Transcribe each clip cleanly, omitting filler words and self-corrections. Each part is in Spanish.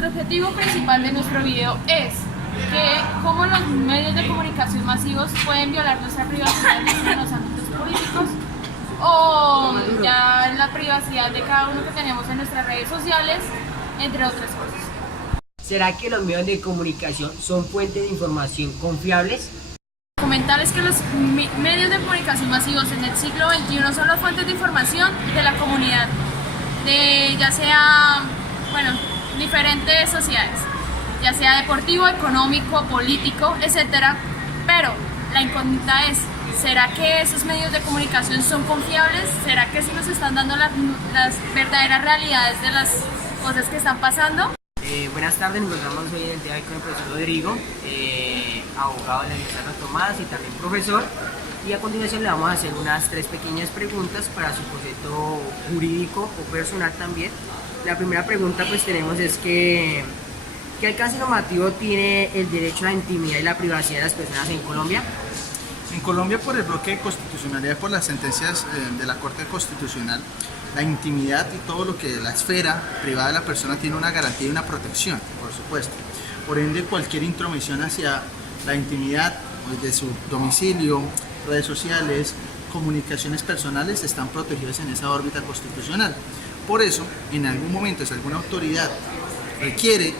nuestro objetivo principal de nuestro video es que cómo los medios de comunicación masivos pueden violar nuestra privacidad en los ámbitos políticos o ya en la privacidad de cada uno que tenemos en nuestras redes sociales, entre otras cosas. ¿Será que los medios de comunicación son fuentes de información confiables? Comentarles que los medios de comunicación masivos en el siglo XXI son las fuentes de información de la comunidad, de ya sea, diferentes sociedades, ya sea deportivo, económico, político, etcétera. Pero la incógnita es, ¿será que esos medios de comunicación son confiables? ¿Será que sí nos están dando las verdaderas realidades de las cosas que están pasando? Buenas tardes, nos encontramos hoy en el día con el profesor Rodrigo, abogado de la Universidad de Santo Tomás y también profesor. Y a continuación le vamos a hacer unas 3 pequeñas preguntas para su concepto jurídico o personal también. La primera pregunta pues tenemos es que ¿qué alcance normativo tiene el derecho a la intimidad y la privacidad de las personas en Colombia? En Colombia, por el bloque de constitucionalidad, por las sentencias de la Corte Constitucional, la intimidad y todo lo que la esfera privada de la persona tiene una garantía y una protección, por supuesto. Por ende, cualquier intromisión hacia la intimidad de su domicilio, redes sociales, comunicaciones personales están protegidas en esa órbita constitucional. Por eso, en algún momento, si alguna autoridad requiere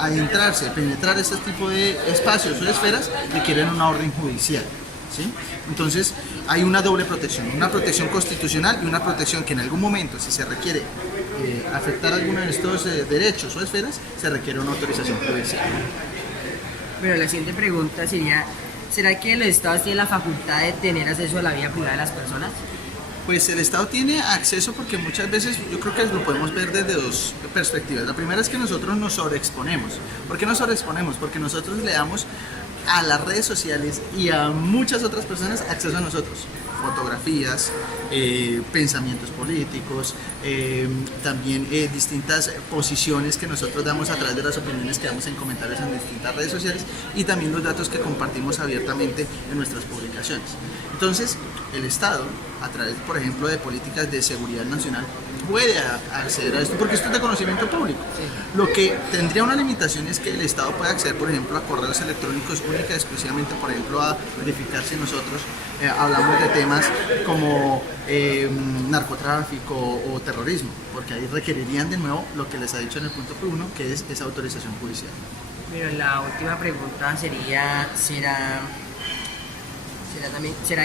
adentrarse, penetrar este tipo de espacios o esferas, requieren una orden judicial, ¿sí? Entonces hay una doble protección, una protección constitucional y una protección que en algún momento, si se requiere afectar alguno de estos derechos o esferas, se requiere una autorización judicial. Bueno, la siguiente pregunta sería, ¿será que los estados tienen la facultad de tener acceso a la vida privada de las personas? Pues el Estado tiene acceso porque muchas veces yo creo que lo podemos ver desde 2 perspectivas. La primera es que nosotros nos sobreexponemos. ¿Por qué nos sobreexponemos? Porque nosotros le damos a las redes sociales y a muchas otras personas acceso a nosotros. Fotografías, pensamientos políticos, también distintas posiciones que nosotros damos a través de las opiniones que damos en comentarios en distintas redes sociales y también los datos que compartimos abiertamente en nuestras publicaciones. Entonces, el Estado, a través, por ejemplo, de políticas de seguridad nacional, puede acceder a esto, porque esto es de conocimiento público. Sí. Lo que tendría una limitación es que el Estado puede acceder, por ejemplo, a correos electrónicos única y exclusivamente, por ejemplo, a verificar si nosotros hablamos de temas como narcotráfico o terrorismo, porque ahí requerirían de nuevo lo que les ha dicho en el punto 1, que es esa autorización judicial. Pero la última pregunta sería, ¿será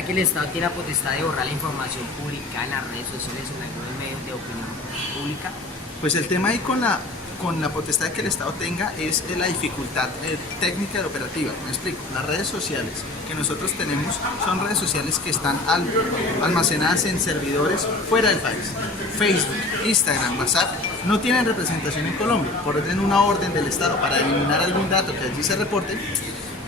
que el Estado tiene la potestad de borrar la información pública en las redes sociales o en algunos medios de opinión pública? Pues el tema ahí con la potestad que el Estado tenga es la dificultad técnica y operativa. Me explico. Las redes sociales que nosotros tenemos son redes sociales que están almacenadas en servidores fuera del país. Facebook, Instagram, WhatsApp no tienen representación en Colombia. Por orden una orden del Estado para eliminar algún dato que allí se reporte,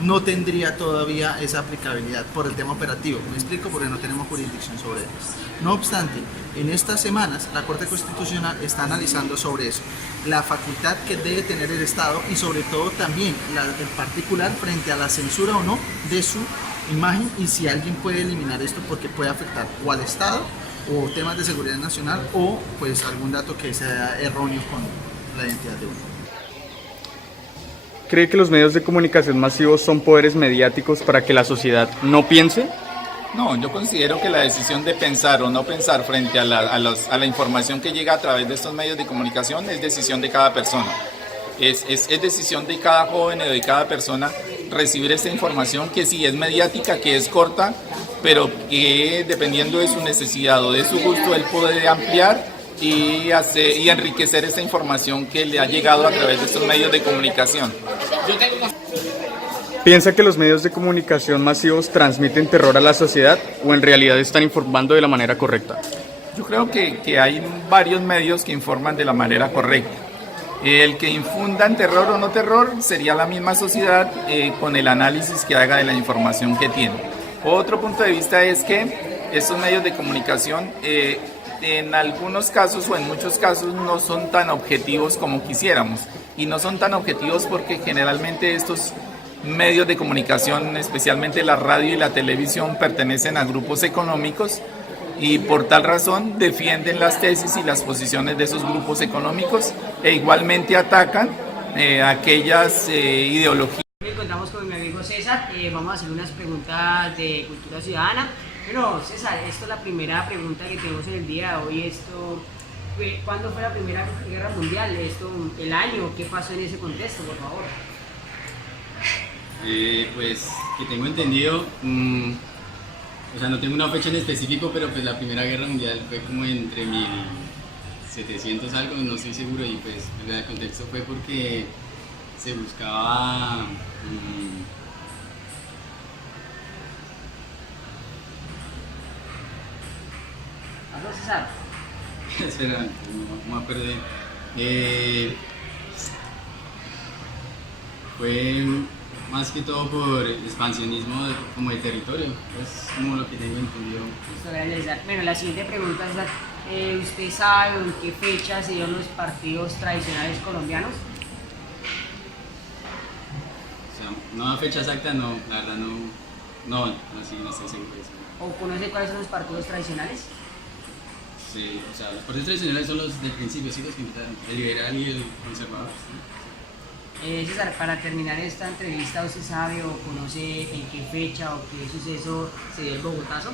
no tendría todavía esa aplicabilidad por el tema operativo. Me explico, porque no tenemos jurisdicción sobre ello. No obstante, en estas semanas la Corte Constitucional está analizando sobre eso, la facultad que debe tener el Estado y sobre todo también en particular frente a la censura o no de su imagen y si alguien puede eliminar esto porque puede afectar o al Estado o temas de seguridad nacional o pues algún dato que sea erróneo con la identidad de uno. ¿Cree que los medios de comunicación masivos son poderes mediáticos para que la sociedad no piense? No, yo considero que la decisión de pensar o no pensar frente a la información que llega a través de estos medios de comunicación es decisión de cada persona. Es decisión de cada joven o de cada persona recibir esta información que sí es mediática, que es corta, pero que dependiendo de su necesidad o de su gusto, él puede ampliar y enriquecer esta información que le ha llegado a través de estos medios de comunicación. ¿Piensa que los medios de comunicación masivos transmiten terror a la sociedad o en realidad están informando de la manera correcta? Yo creo que hay varios medios que informan de la manera correcta. El que infundan terror o no terror sería la misma sociedad con el análisis que haga de la información que tiene. Otro punto de vista es que estos medios de comunicación en algunos casos o en muchos casos no son tan objetivos como quisiéramos. Y no son tan objetivos porque generalmente estos medios de comunicación, especialmente la radio y la televisión, pertenecen a grupos económicos y por tal razón defienden las tesis y las posiciones de esos grupos económicos e igualmente atacan aquellas ideologías. Hoy encontramos con mi amigo César, vamos a hacer unas preguntas de cultura ciudadana. Bueno, César, esta es la primera pregunta que tenemos en el día de hoy. ¿Cuándo fue la Primera Guerra Mundial? ¿El año? ¿Qué pasó en ese contexto, por favor? Pues que tengo entendido, o sea, no tengo una fecha en específico, pero pues la Primera Guerra Mundial fue como entre 1700 algo, no estoy seguro, y pues el contexto fue porque se buscaba ¿Aló, César? espera, no me acuerdo. Fue más que todo por expansionismo como de territorio, es como lo que tengo entendido. Listo, gracias, César. Bueno, la siguiente pregunta es, ¿usted sabe en qué fecha se dieron los partidos tradicionales colombianos? O sea, no una fecha exacta, no, la verdad no estoy seguro de eso. ¿O conoce cuáles son los partidos tradicionales? Sí, o sea, los partidos tradicionales son los del principio, sí, los que invitaron, el liberal y el conservador. ¿Sí? César, para terminar esta entrevista, ¿usted sabe o conoce en qué fecha o qué suceso se dio el Bogotazo?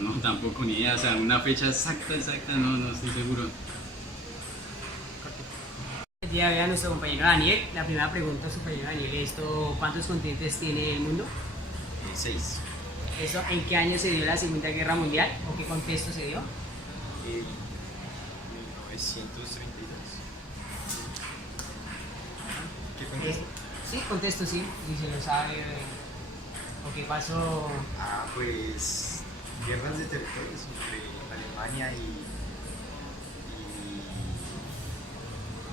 No, tampoco ni idea, o sea, una fecha exacta, no estoy seguro. El día de hoy a nuestro compañero Daniel. La primera pregunta a su compañero Daniel, ¿cuántos continentes tiene el mundo? 6. ¿En qué año se dio la Segunda Guerra Mundial o qué contexto se dio? 1932. ¿Qué contexto? Sí, contexto, sí, si se lo sabe. ¿O qué pasó? Pues guerras de territorios entre Alemania y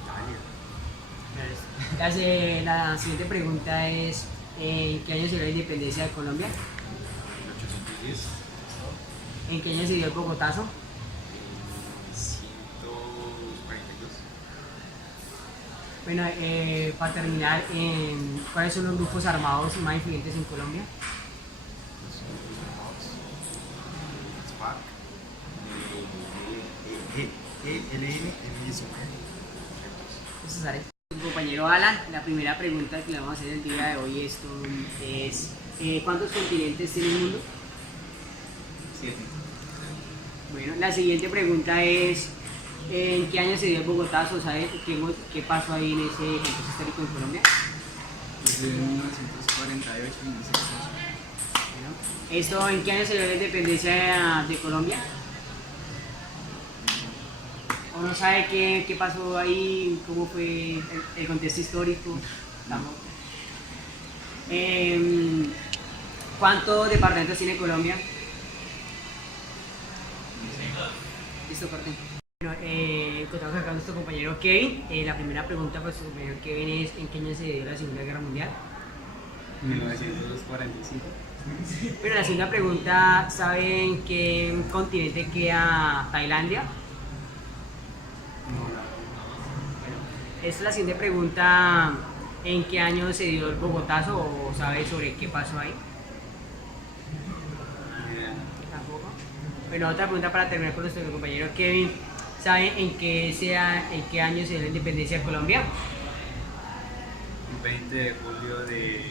Italia. La siguiente pregunta es, ¿en qué año se dio la independencia de Colombia? 1810. ¿En qué año se dio el Bogotazo? 142. Bueno, para terminar, ¿cuáles son los grupos armados más influyentes en Colombia? Los grupos armados. Las FARC. ELN, M19. César, compañero Alan, la primera pregunta que le vamos a hacer el día de hoy es, ¿cuántos continentes tiene el mundo? 7. Bueno, la siguiente pregunta es, ¿en qué año se dio el Bogotazo? ¿Sabe qué pasó ahí en ese contexto histórico en Colombia? Desde 1948 y 1948. Bueno, ¿en qué año se dio la independencia de Colombia? ¿O no sabe qué pasó ahí? ¿Cómo fue el contexto histórico? ¿Cuántos departamentos tiene Colombia? Listo, corte. Bueno, contamos acá a nuestro compañero Kevin. La primera pregunta para nuestro compañero Kevin es, ¿en qué año se dio la Segunda Guerra Mundial? 1945. Bueno, la segunda pregunta, ¿saben en qué continente queda Tailandia? Esta es la siguiente pregunta, ¿en qué año se dio el Bogotazo o sabe sobre qué pasó ahí? Tampoco. Bueno, otra pregunta para terminar con nuestro compañero Kevin, ¿sabe en qué año se dio la independencia de Colombia? 20 de julio de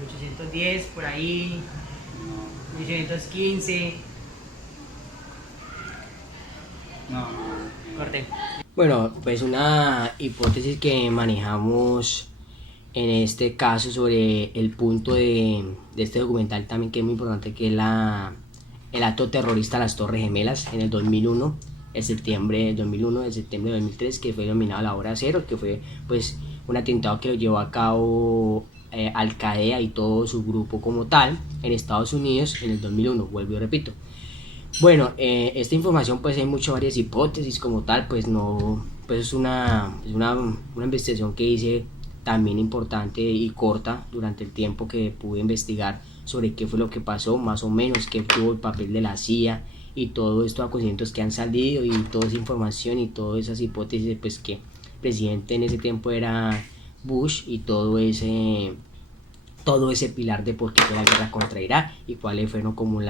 1810, por ahí, 1815. Corte. Bueno, pues una hipótesis que manejamos en este caso sobre el punto de este documental también, que es muy importante, que es el acto terrorista a las Torres Gemelas en el 2001, el septiembre del 2003, que fue denominado la Hora Cero, que fue pues un atentado que lo llevó a cabo Al Qaeda y todo su grupo como tal en Estados Unidos en el 2001, vuelvo y repito. Bueno, esta información pues hay varias hipótesis como tal, pues no, pues es una investigación que hice también importante y corta durante el tiempo que pude investigar sobre qué fue lo que pasó, más o menos qué tuvo el papel de la CIA y todos estos acontecimientos que han salido y toda esa información y todas esas hipótesis pues que presidente en ese tiempo era Bush, y todo ese pilar de por qué fue la guerra contra Irak y cuáles fueron como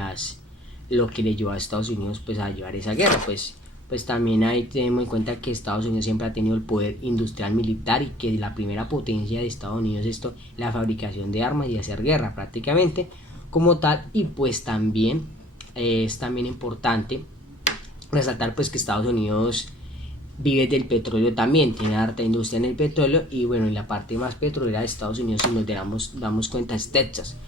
lo que le llevó a Estados Unidos pues a llevar esa guerra. Pues también ahí tenemos en cuenta que Estados Unidos siempre ha tenido el poder industrial militar, y que la primera potencia de Estados Unidos es la fabricación de armas y hacer guerra prácticamente como tal. Y pues también es también importante resaltar pues que Estados Unidos vive del petróleo también, tiene harta industria en el petróleo, y bueno, y la parte más petrolera de Estados Unidos, si nos damos cuenta, es Texas,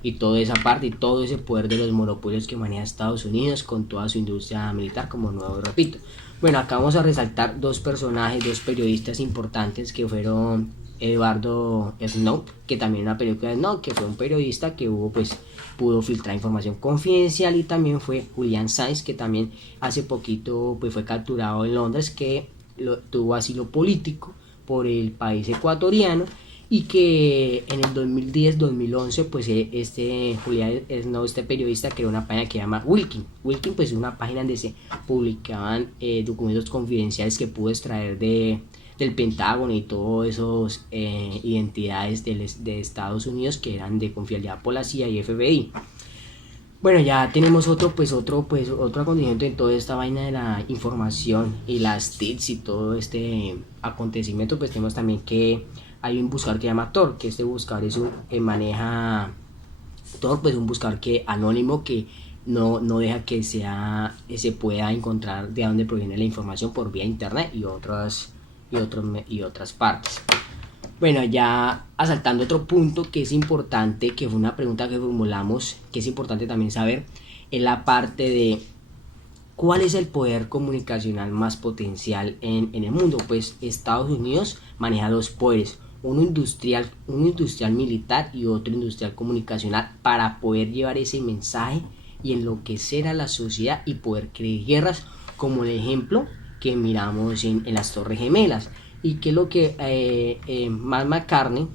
y toda esa parte y todo ese poder de los monopolios que maneja Estados Unidos con toda su industria militar, como nuevo repito. Bueno, acá vamos a resaltar dos periodistas importantes que fueron Eduardo Snowden, que también una película de Snowden, que fue un periodista que pudo filtrar información confidencial, y también fue Julian Assange, que también hace poquito pues fue capturado en Londres, que tuvo asilo político por el país ecuatoriano, y que en el 2010-2011 pues Julian Assange, este periodista, creó una página que se llama Wilkin pues es una página donde se publicaban documentos confidenciales que pudo extraer del Pentágono y todas esas identidades de Estados Unidos que eran de confiabilidad por la CIA y FBI. Bueno, ya tenemos otro acontecimiento en toda esta vaina de la información y las TICs y todo este acontecimiento. Pues tenemos también que hay un buscador que se llama Tor, que este buscador es maneja Tor, pues un buscador anónimo que no deja que se pueda encontrar de dónde proviene la información por vía internet y otras partes. Bueno, ya asaltando otro punto que es importante, que fue una pregunta que formulamos, que es importante también saber, es la parte de cuál es el poder comunicacional más potencial en el mundo. Pues Estados Unidos maneja dos poderes, uno industrial militar y otro industrial comunicacional, para poder llevar ese mensaje y enloquecer a la sociedad y poder crear guerras, como el ejemplo que miramos en las Torres Gemelas. Y que lo que Mark McCartney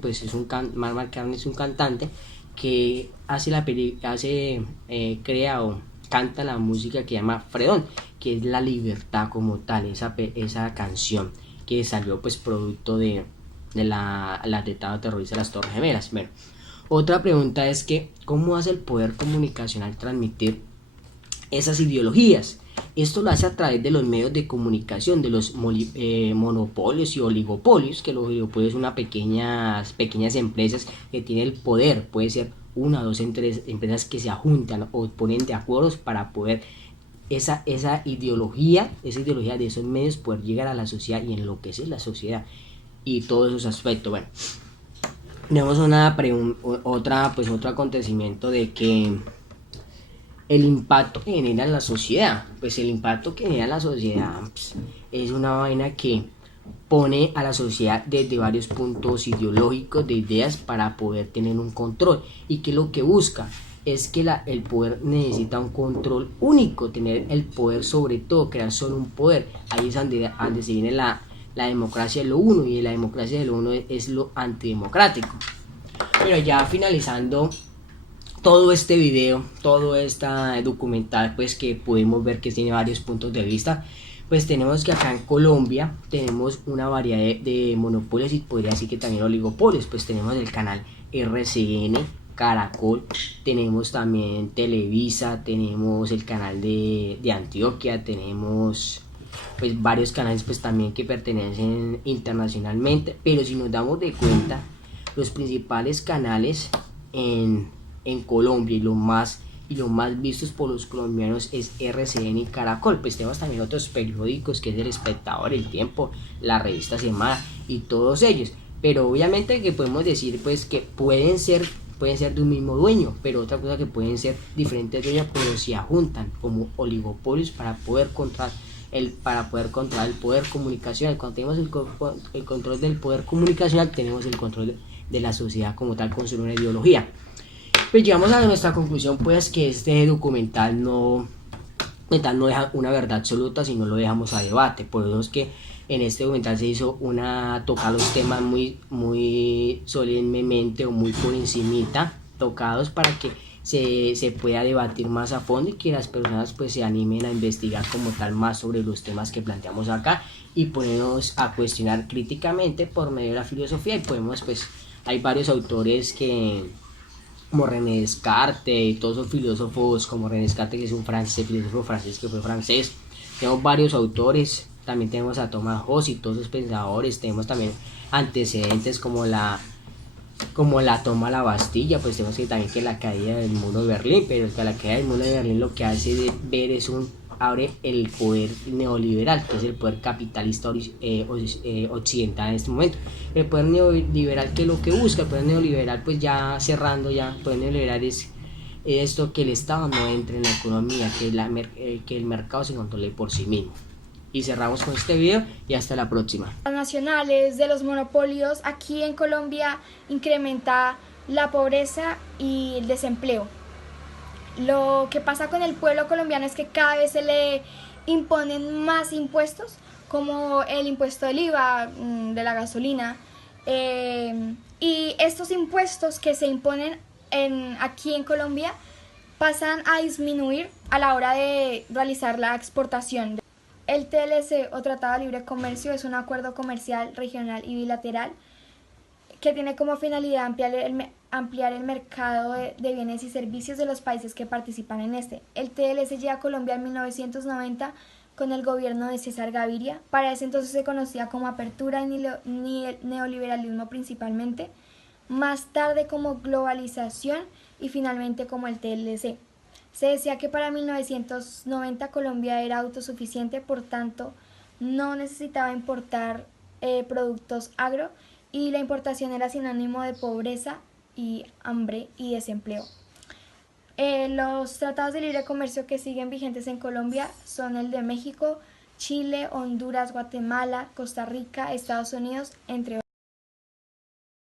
pues es un cantante que crea o canta la música que llama Fredón, que es la libertad como tal, esa canción que salió pues producto del atentado terrorista de las Torres Gemelas. Bueno, otra pregunta es que ¿cómo hace el poder comunicacional transmitir esas ideologías? Esto lo hace a través de los medios de comunicación, de los monopolios y oligopolios, que los oligopolios son pequeñas empresas que tienen el poder, puede ser una o dos empresas que se juntan o ponen de acuerdo para poder esa ideología de esos medios poder llegar a la sociedad y enloquecer la sociedad y todos esos aspectos. Bueno, tenemos otro acontecimiento de que el impacto que genera en la sociedad. Pues el impacto que genera en la sociedad es una vaina que pone a la sociedad desde varios puntos ideológicos de ideas para poder tener un control, y que lo que busca es que el poder necesita un control único, tener el poder sobre todo, crear solo un poder. Ahí es donde se viene la democracia de lo uno, y la democracia de lo uno es lo antidemocrático. Pero ya finalizando todo este video, todo este documental, pues que podemos ver que tiene varios puntos de vista, pues tenemos que acá en Colombia tenemos una variedad de monopolios, y podría decir que también oligopolios. Pues tenemos el canal RCN, Caracol, tenemos también Televisa, tenemos el canal de Antioquia, tenemos pues varios canales pues también que pertenecen internacionalmente. Pero si nos damos de cuenta, los principales canales en Colombia y los más vistos por los colombianos es RCN y Caracol. Pues tenemos también otros periódicos, que es El Espectador, El Tiempo, la revista Semana y todos ellos. Pero obviamente que podemos decir pues que pueden ser de un mismo dueño, pero otra cosa que pueden ser diferentes dueños, pero se juntan como oligopolios para poder controlar el poder comunicacional. Cuando tenemos el control del poder comunicacional, tenemos el control de la sociedad como tal, con solo una ideología. Pues llegamos a nuestra conclusión, pues que este documental no deja una verdad absoluta, sino lo dejamos a debate. Por eso es que en este documental se hizo tocar los temas muy solemnemente o muy por encimita tocados, para que se pueda debatir más a fondo y que las personas pues se animen a investigar como tal más sobre los temas que planteamos acá y ponernos a cuestionar críticamente por medio de la filosofía. Y podemos pues, hay varios autores como René Descartes y todos esos filósofos, como René Descartes, que es un filósofo francés que fue francés. Tenemos varios autores, también tenemos a Thomas Hobbes y todos esos pensadores. Tenemos también antecedentes como la toma de la Bastilla. Pues tenemos que también que la caída del muro de Berlín, pero que la caída del muro de Berlín lo que hace ver es abre el poder neoliberal, que es el poder capitalista occidental en este momento. El poder neoliberal, que es lo que busca el poder neoliberal, pues ya cerrando ya, el poder neoliberal es esto, que el Estado no entre en la economía, que el mercado se controle por sí mismo. Y cerramos con este video y hasta la próxima. Nacionales de los monopolios aquí en Colombia incrementa la pobreza y el desempleo. Lo que pasa con el pueblo colombiano es que cada vez se le imponen más impuestos, como el impuesto del IVA, de la gasolina, y estos impuestos que se imponen aquí en Colombia pasan a disminuir a la hora de realizar la exportación. El TLC o Tratado de Libre Comercio es un acuerdo comercial regional y bilateral que tiene como finalidad ampliar el mercado de bienes y servicios de los países que participan en este. El TLC llega a Colombia en 1990 con el gobierno de César Gaviria. Para ese entonces se conocía como apertura y neoliberalismo principalmente, más tarde como globalización y finalmente como el TLC. Se decía que para 1990 Colombia era autosuficiente, por tanto no necesitaba importar productos agro, y la importación era sinónimo de pobreza y hambre y desempleo. Los tratados de libre comercio que siguen vigentes en Colombia son el de México, Chile, Honduras, Guatemala, Costa Rica, Estados Unidos, entre otros.